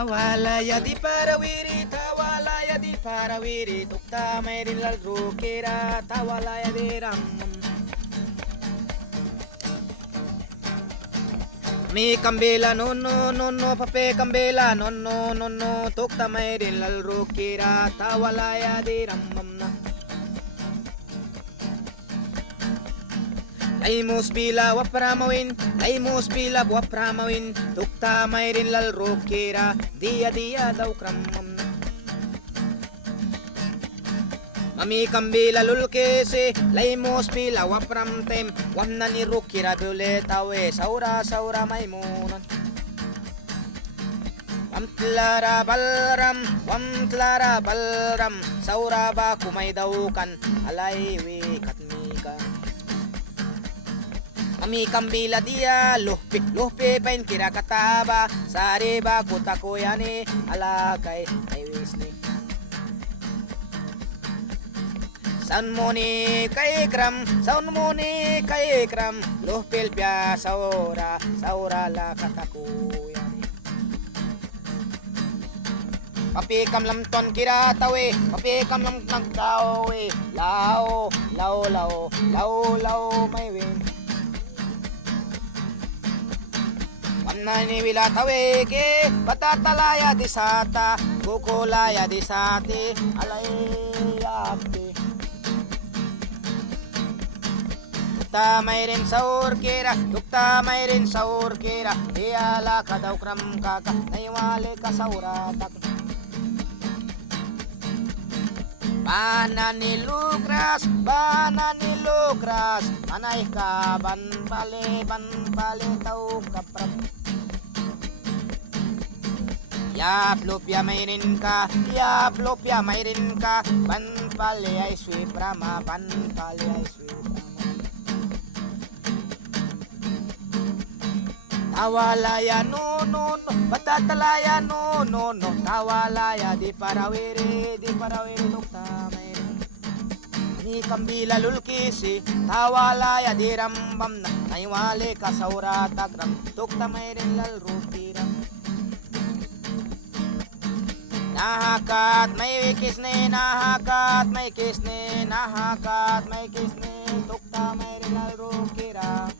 Tawalaya di parawiri, tawalaya di parawiri, tukta may rilal rukira, tawalaya di ram. Mi kambela no no no no pape kambela no no no no tukta may rilal rukira, tawalaya di ram. Laimus bila wapramawin, laimus bila wapramawin, tukta may rin lal rokira, dia daw kramam. Mami kambila lulkese, laimus bila wapramtem, wamna ni rokira duletawe, saura may munan. Wamtlara balram, saura ba kumay daukan, alaywe katmika. Ami kambila dia luhpi pain kira kataba sari ba kutako yani alakay ay wisni san moni kay gram luhpil pya saura la katako yani papi kam lam ton kira tawe papi kam lam nagtawe lao may win Nani wila taweke patatalaya disata kukulaya disati alayapte tukta mayrin saur kira iyala kadaw kram kaka naiwale ka sauratak Banani lukras manay ka ban pale tau kapram Yaplopya mayrin ka ban pale ay swiprama Tawalaya no patatalaya no tawalaya di parawiri tukta mayrin ni kambila lulkisi tawalaya di rambam na naiwale ka saura takram tukta mayrin lal rupiram nahakat may kisne tukta mayrin lal rukira